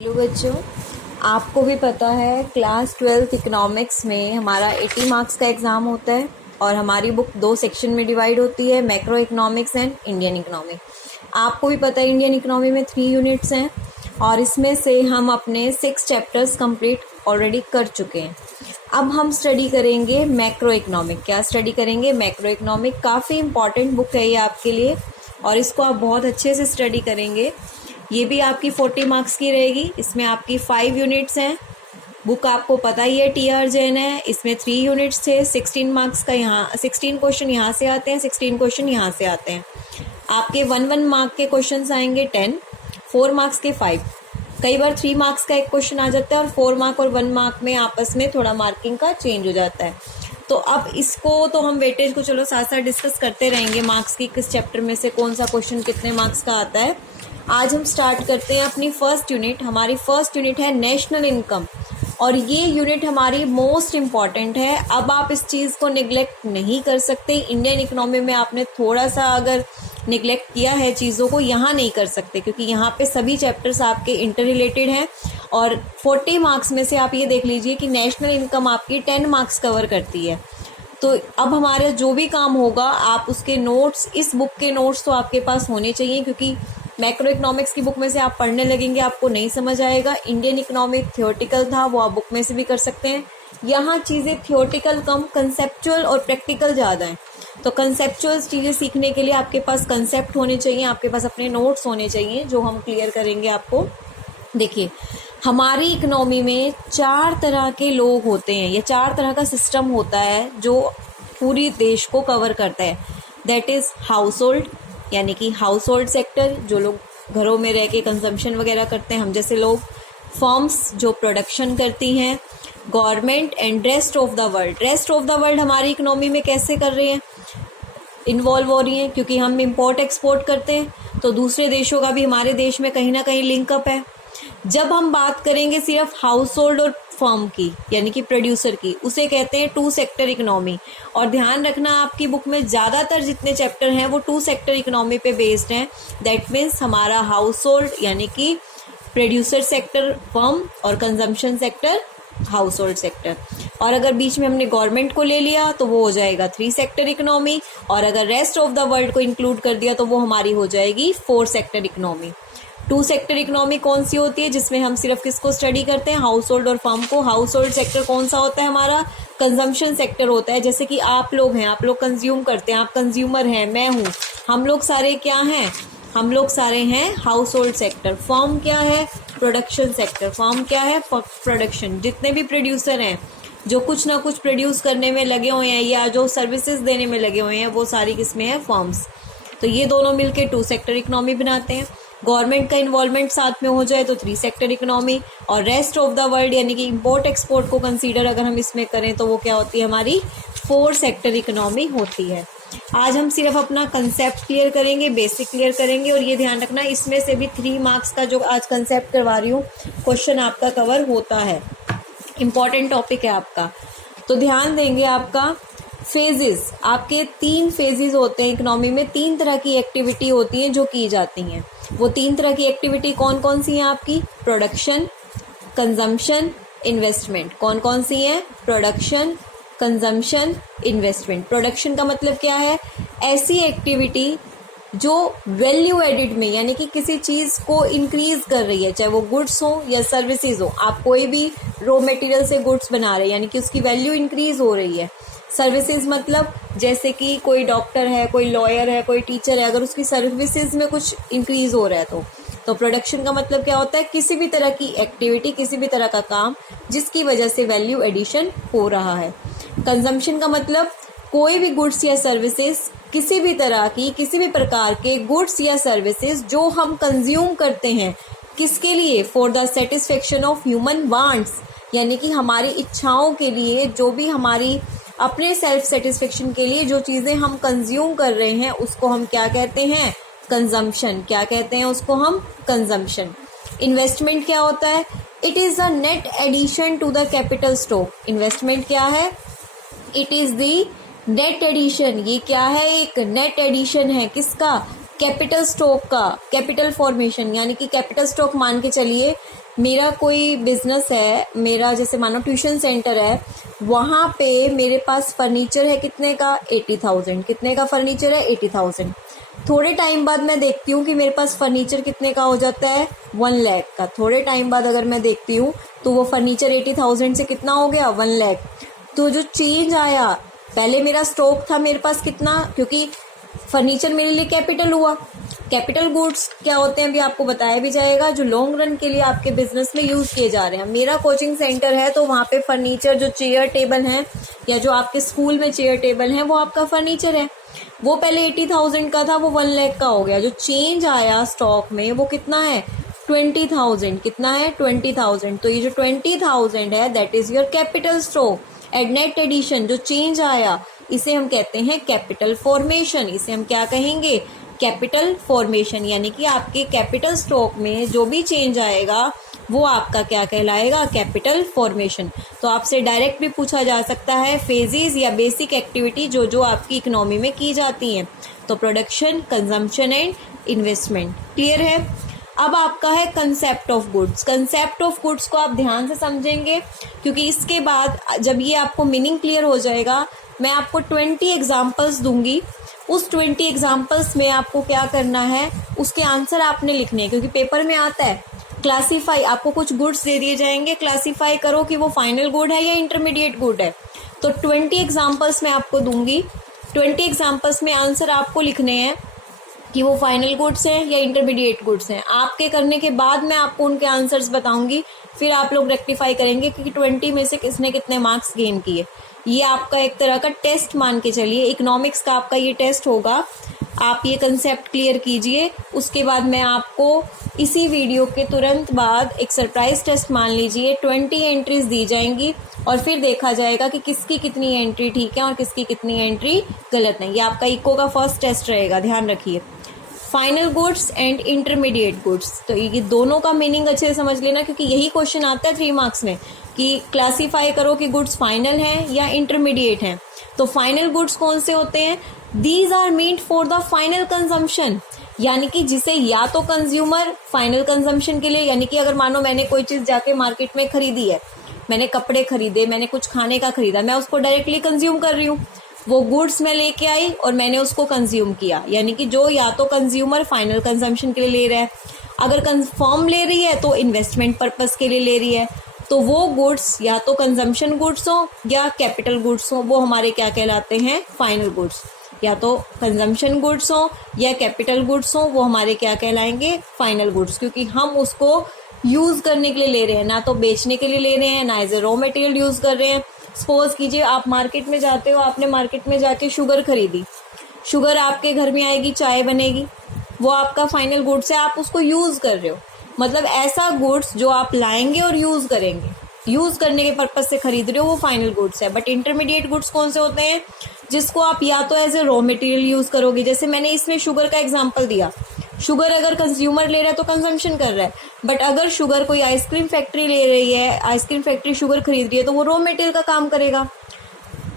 Hello बच्चों, आपको भी पता है क्लास 12th इकोनॉमिक्स में हमारा 80 मार्क्स का एग्ज़ाम होता है और हमारी बुक 2 सेक्शन में डिवाइड होती है, macro economics and Indian economic. आपको भी पता है इंडियन इकोनॉमी में 3 यूनिट्स हैं और इसमें से हम अपने 6 चैप्टर्स कंप्लीट ऑलरेडी कर चुके हैं। अब हम स्टडी करेंगे मैक्रो इकोनॉमिक। क्या स्टडी करेंगे? Macro economic. काफ़ी इंपॉर्टेंट बुक है ये आपके लिए और इसको आप बहुत अच्छे से स्टडी करेंगे। ये भी आपकी 40 मार्क्स की रहेगी। इसमें आपकी 5 यूनिट्स हैं। बुक आपको पता ही है, टी.आर. जैन है। इसमें 3 यूनिट्स थे। 16 मार्क्स का यहाँ 16 क्वेश्चन यहाँ से आते हैं, 16 क्वेश्चन यहाँ से आते हैं। आपके 1 मार्क के क्वेश्चन आएंगे 10, 4 मार्क्स के 5। कई बार 3 मार्क्स का एक क्वेश्चन आ जाता है और 4 मार्क और 1 मार्क में आपस में थोड़ा मार्किंग का चेंज हो जाता है। तो अब इसको तो हम वेटेज को चलो साथ साथ डिस्कस करते रहेंगे, मार्क्स की किस चैप्टर में से कौन सा क्वेश्चन कितने मार्क्स का आता है। आज हम स्टार्ट करते हैं अपनी फर्स्ट यूनिट। हमारी फर्स्ट यूनिट है नेशनल इनकम और ये यूनिट हमारी मोस्ट इम्पॉर्टेंट है। अब आप इस चीज़ को निगलेक्ट नहीं कर सकते। इंडियन इकोनॉमी में आपने थोड़ा सा अगर निगलेक्ट किया है चीज़ों को, यहाँ नहीं कर सकते क्योंकि यहाँ पे सभी चैप्टर्स आपके इंटर रिलेटेड हैं। और 40 मार्क्स में से आप ये देख लीजिए कि नेशनल इनकम आपकी 10 मार्क्स कवर करती है। तो अब हमारा जो भी काम होगा, आप उसके नोट्स, इस बुक के नोट्स तो आपके पास होने चाहिए क्योंकि मैक्रो इकोनॉमिक्स की बुक में से आप पढ़ने लगेंगे आपको नहीं समझ आएगा। इंडियन इकोनॉमिक थियोरटिकल था, वो आप बुक में से भी कर सकते हैं। यहाँ चीज़ें थियोरटिकल कम, कंसेप्चुअल और प्रैक्टिकल ज़्यादा हैं। तो कंसेप्चुअल चीज़ें सीखने के लिए आपके पास कंसेप्ट होने चाहिए, आपके पास अपने नोट्स होने चाहिए जो हम क्लियर करेंगे आपको। देखिए, हमारी इकोनॉमी में 4 तरह के लोग होते हैं, ये 4 तरह का सिस्टम होता है जो पूरी देश को कवर करता है। दैट इज़ हाउस होल्ड, यानी कि हाउस होल्ड सेक्टर, जो लोग घरों में रह के कंजम्पशन वगैरह करते हैं, हम जैसे लोग। फर्म्स जो प्रोडक्शन करती हैं। Government and rest of the world. Rest of the world हमारी इकोनॉमी में कैसे कर रहे हैं, इन्वॉल्व हो रही हैं क्योंकि हम इंपोर्ट एक्सपोर्ट करते हैं तो दूसरे देशों का भी हमारे देश में कहीं ना कहीं लिंकअप है। जब हम बात करेंगे सिर्फ हाउस होल्ड और फर्म की, यानी कि प्रोड्यूसर की, उसे कहते हैं 2 सेक्टर इकोनॉमी। और ध्यान रखना, आपकी बुक में ज़्यादातर जितने चैप्टर हैं वो 2 सेक्टर इकोनॉमी पे बेस्ड हैं। दैट मीन्स हमारा हाउस होल्ड यानी कि प्रोड्यूसर सेक्टर फर्म और consumption sector house hold sector. और अगर बीच में हमने गवर्नमेंट को ले लिया तो वो हो जाएगा 3 सेक्टर इकोनॉमी। और अगर रेस्ट ऑफ द वर्ल्ड को इंक्लूड कर दिया तो वो हमारी हो जाएगी 4 सेक्टर इकोनॉमी। 2 सेक्टर इकोनॉमी कौन सी होती है, जिसमें हम सिर्फ किसको स्टडी करते हैं, हाउस होल्ड और फर्म को। हाउस होल्ड सेक्टर कौन सा होता है हमारा, कंजम्पशन सेक्टर होता है। जैसे कि आप लोग हैं, आप लोग कंज्यूम करते हैं, आप कंज्यूमर हैं, मैं हूँ, हम लोग सारे क्या हैं, हम लोग सारे हैं हाउस होल्ड सेक्टर। फर्म क्या है, प्रोडक्शन सेक्टर। फर्म क्या है, प्रोडक्शन। जितने भी प्रोड्यूसर हैं जो कुछ ना कुछ प्रोड्यूस करने में लगे हुए हैं या जो सर्विसेज देने में लगे हुए हैं, वो सारी किसमें है, फर्म्स। तो ये दोनों मिलके 2 सेक्टर इकोनॉमी बनाते हैं। गवर्नमेंट का इन्वॉल्वमेंट साथ में हो जाए तो 3 सेक्टर इकोनॉमी। और रेस्ट ऑफ द वर्ल्ड यानी कि इंपोर्ट एक्सपोर्ट को कंसीडर अगर हम इसमें करें तो वो क्या होती है, हमारी 4 सेक्टर इकोनॉमी होती है। आज हम सिर्फ अपना कंसेप्ट क्लियर करेंगे, बेसिक क्लियर करेंगे। और ये ध्यान रखना, इसमें से भी 3 मार्क्स का जो आज कंसेप्ट करवा रही हूँ क्वेश्चन आपका कवर होता है। इम्पॉर्टेंट टॉपिक है आपका, तो ध्यान देंगे। आपका फेजेस, आपके 3 फेजेस होते हैं इकोनॉमी में। 3 तरह की एक्टिविटी होती हैं जो की जाती हैं। वो 3 तरह की एक्टिविटी कौन कौन सी हैं आपकी, प्रोडक्शन, कंजम्पशन, इन्वेस्टमेंट। कौन कौन सी हैं, प्रोडक्शन, कंजम्पशन, इन्वेस्टमेंट। प्रोडक्शन का मतलब क्या है, ऐसी एक्टिविटी जो वैल्यू एडिड में, यानी कि किसी चीज़ को इंक्रीज कर रही है, चाहे वो गुड्स हो या सर्विसेज हो। आप कोई भी रॉ मटेरियल से गुड्स बना रहे हैं यानी कि उसकी वैल्यू इंक्रीज हो रही है। सर्विसेज मतलब जैसे कि कोई डॉक्टर है, कोई लॉयर है, कोई टीचर है, अगर उसकी सर्विसेज में कुछ इंक्रीज हो रहा है तो प्रोडक्शन का मतलब क्या होता है, किसी भी तरह की एक्टिविटी, किसी भी तरह का काम जिसकी वजह से वैल्यू एडिशन हो रहा है। कंजम्पशन का मतलब कोई भी गुड्स या सर्विसेज, किसी भी तरह की, किसी भी प्रकार के गुड्स या सर्विसेज जो हम कंज्यूम करते हैं, किसके लिए, for the satisfaction of human wants, यानी कि हमारी इच्छाओं के लिए, जो भी हमारी अपने सेल्फ सेटिस्फेक्शन के लिए जो चीज़ें हम कंज्यूम कर रहे हैं उसको हम क्या कहते हैं, कंजम्पशन। क्या कहते हैं उसको हम, कंजम्पशन। इन्वेस्टमेंट क्या होता है, it is a net addition to the capital stock. Investment क्या है, it is the net addition. ये क्या है, एक नेट एडिशन है, किसका, कैपिटल स्टॉक का। कैपिटल फॉर्मेशन यानी कि कैपिटल स्टॉक मान के चलिए मेरा कोई बिजनेस है, मेरा जैसे मानो ट्यूशन सेंटर है, वहाँ पे मेरे पास फर्नीचर है कितने का 80,000, कितने का फर्नीचर है 80,000। थोड़े टाइम बाद मैं देखती हूँ कि मेरे पास फर्नीचर कितने का हो जाता है 1 लाख का। थोड़े टाइम बाद अगर मैं देखती हूँ तो वो फर्नीचर 80,000 से कितना हो गया 1 लाख। तो जो चेंज आया, पहले मेरा स्टॉक था मेरे पास कितना, क्योंकि फर्नीचर मेरे लिए कैपिटल हुआ। कैपिटल गुड्स क्या होते हैं अभी आपको बताया भी जाएगा, जो लॉन्ग रन के लिए आपके बिजनेस में यूज किए जा रहे हैं। मेरा कोचिंग सेंटर है तो वहाँ पे फर्नीचर जो चेयर टेबल हैं या जो आपके स्कूल में चेयर टेबल हैं वो आपका फर्नीचर है। वो पहले 80,000 का था, वो 1 लाख का हो गया। जो चेंज आया स्टॉक में वो कितना है 20,000। कितना है 20,000। तो ये जो 20,000 है that is your capital stock at net addition. जो चेंज आया इसे हम कहते हैं कैपिटल फॉर्मेशन। इसे हम क्या कहेंगे कैपिटल फॉर्मेशन। यानी कि आपके कैपिटल स्टॉक में जो भी चेंज आएगा वो आपका क्या कहलाएगा कैपिटल फॉर्मेशन। तो आपसे डायरेक्ट भी पूछा जा सकता है फेजेस या बेसिक एक्टिविटी जो जो आपकी इकोनॉमी में की जाती हैं। तो production, consumption and investment. Clear है। अब आपका है concept of goods. Concept of goods को आप ध्यान से समझेंगे क्योंकि इसके बाद जब ये आपको मीनिंग क्लियर हो जाएगा मैं आपको 20 एग्जाम्पल्स दूंगी। उस 20 एग्जाम्पल्स में आपको क्या करना है, उसके आंसर आपने लिखने हैं क्योंकि पेपर में आता है। क्लासीफाई, आपको कुछ गुड्स दे दिए जाएंगे, क्लासीफाई करो कि वो फाइनल गुड है या इंटरमीडिएट गुड है। तो 20 एग्जाम्पल्स मैं आपको दूंगी। 20 एग्जाम्पल्स में आंसर आपको लिखने हैं कि वो फाइनल गुड्स हैं या इंटरमीडिएट गुड्स हैं। आपके करने के बाद मैं आपको उनके आंसर्स बताऊंगी, फिर आप लोग रेक्टिफाई करेंगे कि 20 में से किसने कितने मार्क्स गेन किए। ये आपका एक तरह का टेस्ट मान के चलिए, इकोनॉमिक्स का आपका ये टेस्ट होगा। आप ये कंसेप्ट क्लियर कीजिए, उसके बाद मैं आपको इसी वीडियो के तुरंत बाद एक सरप्राइज टेस्ट मान लीजिए 20 एंट्रीज दी जाएंगी और फिर देखा जाएगा कि किसकी कितनी एंट्री ठीक है और किसकी कितनी एंट्री गलत नहीं। ये आपका इको का फर्स्ट टेस्ट रहेगा, ध्यान रखिए। Final goods and intermediate goods, तो ये दोनों का मीनिंग अच्छे से समझ लेना क्योंकि यही क्वेश्चन आता है 3 मार्क्स में कि क्लासीफाई करो कि गुड्स फाइनल हैं या इंटरमीडिएट हैं। तो फाइनल गुड्स कौन से होते हैं, these are meant for the final consumption, यानी कि जिसे या तो कंज्यूमर फाइनल कंजम्पशन के लिए, यानी कि अगर मानो मैंने कोई चीज़ जाके मार्केट में खरीदी है, मैंने कपड़े खरीदे, मैंने कुछ खाने का खरीदा, मैं उसको डायरेक्टली कंज्यूम कर रही हूँ। वो गुड्स मैं लेके आई और मैंने उसको कंज्यूम किया, यानी कि जो या तो कंज्यूमर फाइनल कंजम्पशन के लिए ले रहा है, अगर फर्म ले रही है तो इन्वेस्टमेंट पर्पस के लिए ले रही है। तो वो गुड्स या तो कंजम्पशन गुड्स हो या कैपिटल गुड्स हो, वो हमारे क्या कहलाते हैं फाइनल गुड्स। या तो कंजम्पशन गुड्स हो या कैपिटल गुड्स हो, वो हमारे क्या कहलाएंगे फाइनल गुड्स, क्योंकि हम उसको यूज़ करने के लिए ले रहे हैं, ना तो बेचने के लिए ले रहे हैं, ना as a raw material use कर रहे हैं। सपोज कीजिए आप मार्केट में जाते हो, आपने मार्केट में जाके शुगर खरीदी, शुगर आपके घर में आएगी, चाय बनेगी, वो आपका फाइनल गुड्स है, आप उसको यूज़ कर रहे हो। मतलब ऐसा गुड्स जो आप लाएंगे और यूज़ करेंगे, यूज़ करने के पर्पज से खरीद रहे हो, वो फाइनल गुड्स है। बट इंटरमीडिएट गुड्स कौन से होते हैं, जिसको आप या तो as a raw material use करोगे, जैसे मैंने इसमें शुगर का एग्जाम्पल दिया। शुगर अगर कंज्यूमर ले रहा है तो कंजम्पशन कर रहा है, बट अगर शुगर कोई आइसक्रीम फैक्ट्री ले रही है, आइसक्रीम फैक्ट्री शुगर खरीद रही है, तो वो रॉ मटेरियल का काम करेगा।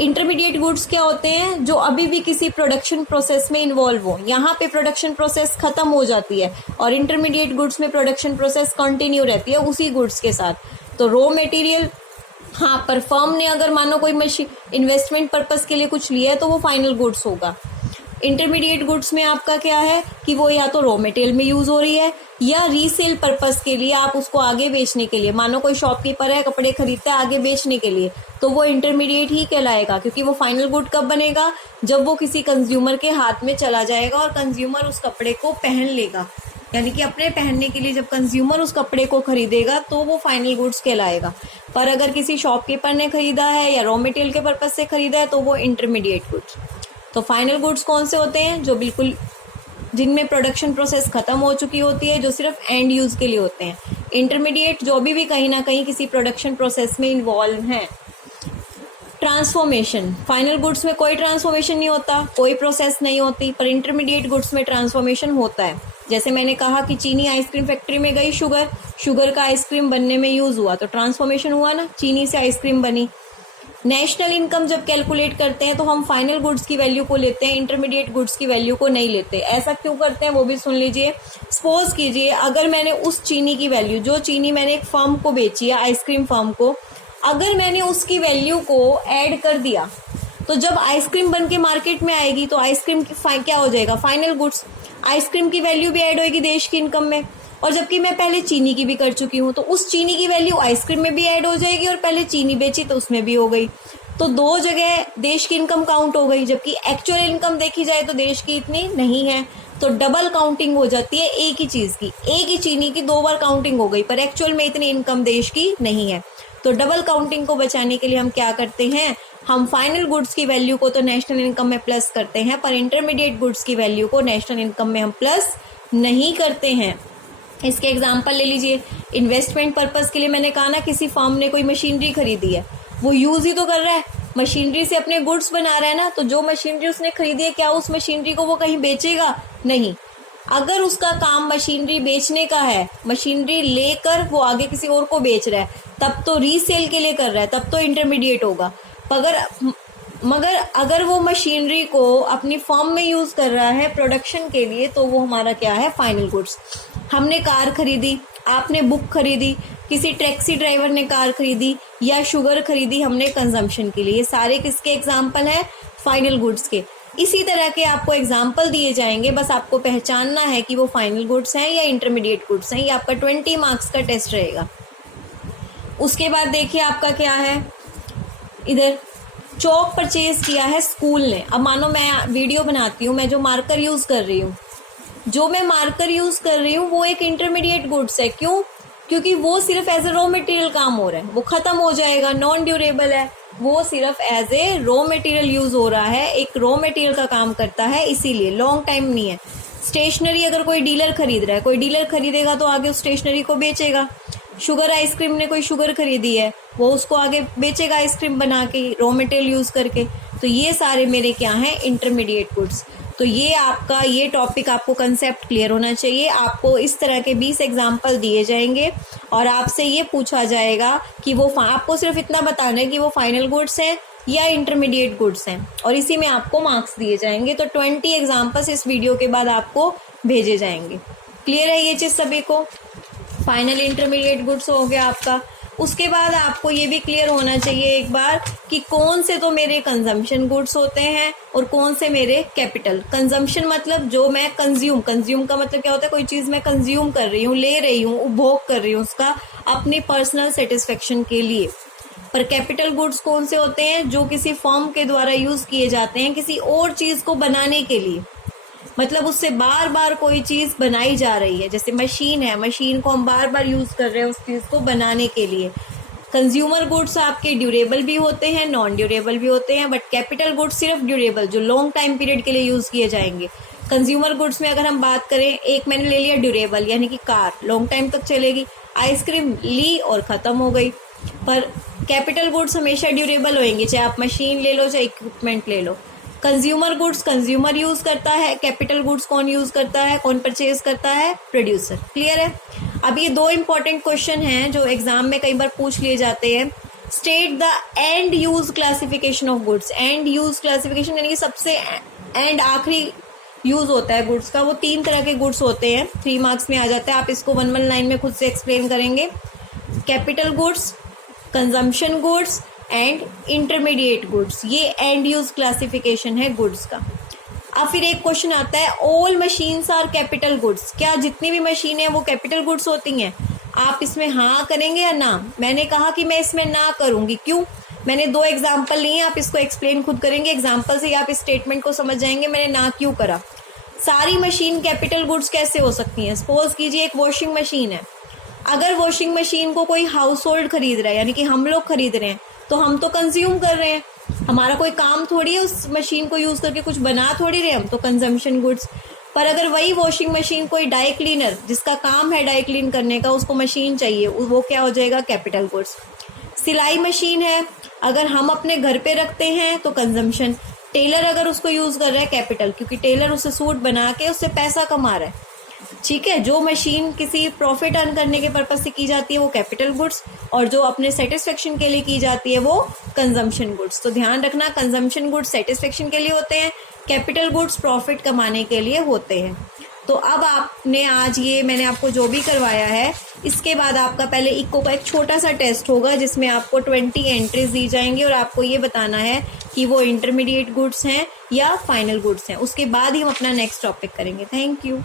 इंटरमीडिएट गुड्स क्या होते हैं, जो अभी भी किसी प्रोडक्शन प्रोसेस में इन्वॉल्व हो, यहाँ पे प्रोडक्शन प्रोसेस खत्म हो जाती है और इंटरमीडिएट गुड्स में प्रोडक्शन प्रोसेस कंटिन्यू रहती है उसी गुड्स के साथ। तो रॉ मटेरियल, हाँ, पर फर्म ने अगर मानो कोई मशीन इन्वेस्टमेंट पर्पस के लिए कुछ लिया है तो वो फाइनल गुड्स होगा। इंटरमीडिएट गुड्स में आपका क्या है कि वो या तो रॉ मटेरियल में यूज़ हो रही है या रीसेल पर्पस के लिए, आप उसको आगे बेचने के लिए, मानो कोई शॉपकीपर है कपड़े खरीदता है आगे बेचने के लिए, तो वो इंटरमीडिएट ही कहलाएगा, क्योंकि वो फाइनल गुड कब बनेगा, जब वो किसी कंज्यूमर के हाथ में चला जाएगा और कंज्यूमर उस कपड़े को पहन लेगा। यानी कि अपने पहनने के लिए जब कंज्यूमर उस कपड़े को खरीदेगा तो वो फाइनल गुड्स कहलाएगा। पर अगर किसी शॉपकीपर ने खरीदा है या रॉ मटेरियल के पर्पज से खरीदा है तो वो इंटरमीडिएट गुड्स। तो फाइनल गुड्स कौन से होते हैं, जो बिल्कुल जिनमें प्रोडक्शन प्रोसेस खत्म हो चुकी होती है, जो सिर्फ एंड यूज के लिए होते हैं। इंटरमीडिएट जो भी कहीं ना कहीं किसी प्रोडक्शन प्रोसेस में इन्वॉल्व हैं। ट्रांसफॉर्मेशन, फाइनल गुड्स में कोई ट्रांसफॉर्मेशन नहीं होता, कोई प्रोसेस नहीं होती, पर इंटरमीडिएट गुड्स में ट्रांसफॉर्मेशन होता है। जैसे मैंने कहा कि चीनी आइसक्रीम फैक्ट्री में गई शुगर का आइसक्रीम बनने में यूज हुआ, तो ट्रांसफॉर्मेशन हुआ ना, चीनी से आइसक्रीम बनी। नेशनल इनकम जब कैलकुलेट करते हैं तो हम फाइनल गुड्स की वैल्यू को लेते हैं, इंटरमीडिएट गुड्स की वैल्यू को नहीं लेते। ऐसा क्यों करते हैं वो भी सुन लीजिए। सपोज कीजिए अगर मैंने उस चीनी की वैल्यू, जो चीनी मैंने एक फर्म को बेची है, आइसक्रीम फर्म को, अगर मैंने उसकी वैल्यू को ऐड कर दिया तो जब आइसक्रीम बन के मार्केट में आएगी तो आइसक्रीम की क्या हो जाएगा, फाइनल गुड्स। आइसक्रीम की वैल्यू भी ऐड होगी देश की इनकम में, और जबकि मैं पहले चीनी की भी कर चुकी हूँ तो उस चीनी की वैल्यू आइसक्रीम में भी ऐड हो जाएगी, और पहले चीनी बेची तो उसमें भी हो गई। तो दो जगह देश की इनकम काउंट हो गई, जबकि एक्चुअल इनकम देखी जाए तो देश की इतनी नहीं है। तो डबल काउंटिंग हो जाती है एक ही चीज की, एक ही चीनी की दो बार काउंटिंग हो गई, पर एक्चुअल में इतनी इनकम देश की नहीं है। तो डबल काउंटिंग को बचाने के लिए हम क्या करते हैं, हम फाइनल गुड्स की वैल्यू को तो नेशनल इनकम में प्लस करते हैं, पर इंटरमीडिएट गुड्स की वैल्यू को नेशनल इनकम में हम प्लस नहीं करते हैं। इसके एग्जांपल ले लीजिए। इन्वेस्टमेंट पर्पस के लिए मैंने कहा ना, किसी फर्म ने कोई मशीनरी खरीदी है, वो यूज ही तो कर रहा है, मशीनरी से अपने गुड्स बना रहा है ना, तो जो मशीनरी उसने खरीदी है क्या उस मशीनरी को वो कहीं बेचेगा? नहीं। अगर उसका काम मशीनरी बेचने का है, मशीनरी लेकर वो आगे किसी और को बेच रहा है, तब तो रीसेल के लिए कर रहा है, तब तो इंटरमीडिएट होगा। मगर अगर वो मशीनरी को अपनी फर्म में यूज कर रहा है प्रोडक्शन के लिए, तो वो हमारा क्या है, फाइनल गुड्स। हमने कार खरीदी, आपने बुक खरीदी, किसी टैक्सी ड्राइवर ने कार खरीदी, या शुगर खरीदी हमने कंजम्पशन के लिए, ये सारे किसके एग्जाम्पल हैं, फाइनल गुड्स के। इसी तरह के आपको एग्जाम्पल दिए जाएंगे, बस आपको पहचानना है कि वो फाइनल गुड्स हैं या इंटरमीडिएट गुड्स हैं। ये आपका 20 मार्क्स का टेस्ट रहेगा। उसके बाद देखिए आपका क्या है, इधर चौक परचेज किया है स्कूल ने। अब मानो मैं वीडियो बनाती हूँ, मैं जो मार्कर यूज कर रही हूँ वो एक इंटरमीडिएट गुड्स है। क्यों? क्योंकि वो सिर्फ एज ए रॉ मटेरियल काम हो रहा है, वो खत्म हो जाएगा, नॉन ड्यूरेबल है, वो सिर्फ as a raw material use हो रहा है, एक रॉ मटेरियल का काम करता है, इसीलिए लॉन्ग टाइम नहीं है। स्टेशनरी अगर कोई डीलर खरीद रहा है, कोई डीलर खरीदेगा तो आगे उस स्टेशनरी को बेचेगा। शुगर आइसक्रीम ने कोई शुगर खरीदी है, वो उसको आगे बेचेगा आइसक्रीम बना के, रॉ मटेरियल यूज करके। तो ये सारे मेरे क्या हैं, इंटरमीडिएट गुड्स। तो ये आपका ये टॉपिक आपको कंसेप्ट क्लियर होना चाहिए। आपको इस तरह के 20 एग्जाम्पल दिए जाएंगे और आपसे ये पूछा जाएगा कि वो आपको सिर्फ इतना बताना है कि वो फाइनल गुड्स हैं या इंटरमीडिएट गुड्स हैं, और इसी में आपको मार्क्स दिए जाएंगे। तो 20 एग्जाम्पल्स इस वीडियो के बाद आपको भेजे जाएंगे। क्लियर है ये चीज़ सभी को? फाइनल इंटरमीडिएट गुड्स हो गया आपका। उसके बाद आपको ये भी क्लियर होना चाहिए एक बार कि कौन से तो मेरे कंजम्पशन गुड्स होते हैं और कौन से मेरे कैपिटल। कंजम्पशन मतलब जो मैं कंज्यूम का मतलब क्या होता है, कोई चीज़ मैं कंज्यूम कर रही हूँ, ले रही हूँ, उपभोग कर रही हूँ उसका अपनी पर्सनल सेटिस्फेक्शन के लिए। पर कैपिटल गुड्स कौन से होते हैं, जो किसी फर्म के द्वारा यूज किए जाते हैं किसी और चीज़ को बनाने के लिए, मतलब उससे बार बार कोई चीज़ बनाई जा रही है। जैसे मशीन है, मशीन को हम बार बार यूज़ कर रहे हैं उस चीज़ को बनाने के लिए। कंज्यूमर गुड्स आपके ड्यूरेबल भी होते हैं, नॉन ड्यूरेबल भी होते हैं, बट कैपिटल गुड्स सिर्फ ड्यूरेबल, जो लॉन्ग टाइम पीरियड के लिए यूज़ किए जाएंगे। कंज्यूमर गुड्स में अगर हम बात करें, एक मैंने ले लिया ड्यूरेबल, यानी कि कार लॉन्ग टाइम तक चलेगी, आइसक्रीम ली और ख़त्म हो गई। पर कैपिटल गुड्स हमेशा ड्यूरेबल होंगे, चाहे आप मशीन ले लो चाहे इक्विपमेंट ले लो। कंज्यूमर गुड्स कंज्यूमर यूज करता है, कैपिटल गुड्स कौन यूज करता है, कौन परचेज करता है, प्रोड्यूसर। क्लियर है? अब ये दो इंपॉर्टेंट क्वेश्चन हैं जो एग्जाम में कई बार पूछ लिए जाते हैं। State the end use classification of goods. And use classification यानी कि सबसे एंड आखिरी यूज होता है गुड्स का। वो 3 तरह के गुड्स होते हैं, 3 मार्क्स में आ जाता है। आप इसको 1 लाइन में खुद से एक्सप्लेन करेंगे। Capital goods, consumption goods and intermediate goods, ये एंड यूज क्लासिफिकेशन है गुड्स का। अब फिर एक क्वेश्चन आता है, all machines are capital goods. क्या जितनी भी मशीनें हैं वो कैपिटल गुड्स होती हैं? आप इसमें हाँ करेंगे या ना? मैंने कहा कि मैं इसमें ना करूंगी। क्यों? मैंने 2 एग्जाम्पल लिए, आप इसको एक्सप्लेन खुद करेंगे। एग्जाम्पल से ही आप इस स्टेटमेंट को समझ जाएंगे मैंने ना क्यों करा। सारी मशीन कैपिटल गुड्स कैसे हो सकती हैं? सपोज कीजिए एक वॉशिंग मशीन है, अगर वॉशिंग मशीन को कोई हाउस होल्ड खरीद रहा है, यानी कि हम लोग खरीद रहे हैं, तो हम तो कंज्यूम कर रहे हैं, हमारा कोई काम थोड़ी है उस मशीन को यूज करके कुछ बना थोड़ी रहे हम, तो कंजम्पशन गुड्स। पर अगर वही वॉशिंग मशीन कोई डाई क्लीनर जिसका काम है डाई क्लीन करने का, उसको मशीन चाहिए, वो क्या हो जाएगा, कैपिटल गुड्स। सिलाई मशीन है, अगर हम अपने घर पे रखते हैं तो कंजम्पशन। टेलर अगर उसको यूज कर रहा है, कैपिटल, क्योंकि टेलर उससे सूट बना के उससे पैसा कमा रहा है। ठीक है। जो मशीन किसी प्रॉफिट अर्न करने के पर्पज से की जाती है वो कैपिटल गुड्स, और जो अपने सेटिस्फेक्शन के लिए की जाती है वो कंजम्पशन गुड्स। तो ध्यान रखना, कंजम्पशन गुड्स सेटिस्फेक्शन के लिए होते हैं, कैपिटल गुड्स प्रॉफिट कमाने के लिए होते हैं। तो अब आपने आज ये मैंने आपको जो भी करवाया है, इसके बाद आपका पहले इको का एक छोटा सा टेस्ट होगा जिसमें आपको 20 एंट्रीज दी जाएंगी और आपको ये बताना है कि वो इंटरमीडिएट गुड्स हैं या फाइनल गुड्स हैं। उसके बाद ही हम अपना नेक्स्ट टॉपिक करेंगे। Thank you.